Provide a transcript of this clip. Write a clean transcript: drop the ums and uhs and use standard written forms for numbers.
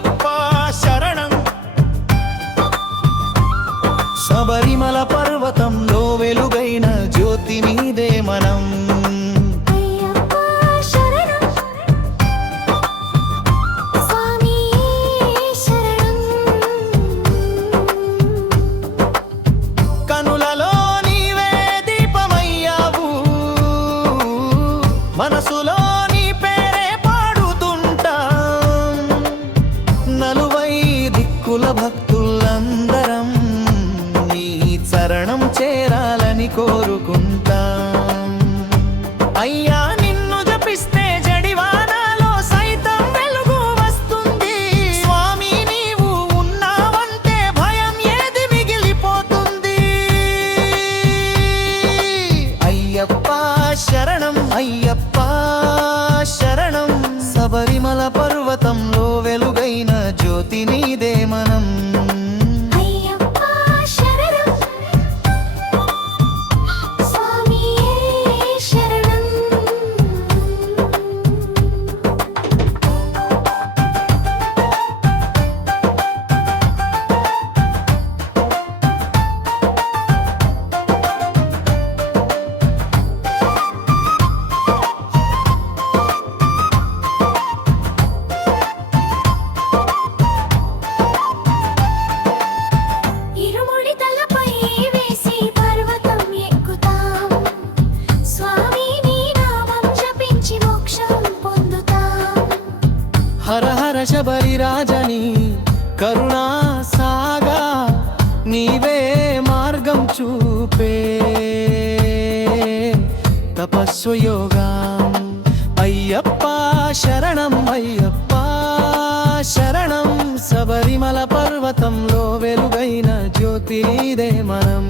అయ్యప్ప శరణం. శబరిమల పర్వతంలో వెలుగైన జ్యోతి నీదే మనం. మనసులో నీ పేరే పాడుతుంటాం. నలువై దిక్కుల భక్తులందరం నీ చరణం చేరాలని కోరుకుంటాం. అయ్యా నిన్ను జపిస్తే జడివానాలో సైతం వెలుగు వస్తుంది. స్వామి నీవు ఉన్నావంటే భయం ఏది మిగిలిపోతుంది. అయ్యప్ప శరణం అయ్యప్ప శరణం. శబరిమల పర్వతంలో వెలుగైన జ్యోతి నీదే మనం. హర హర శబరి రాజని కరుణా సాగా నీవే మార్గం చూపే తపస్సు యోగం. అయ్యప్ప శరణం అయ్యప్ప శరణం. శబరిమల పర్వతంలో వెలుగైన జ్యోతి నీదే మనం.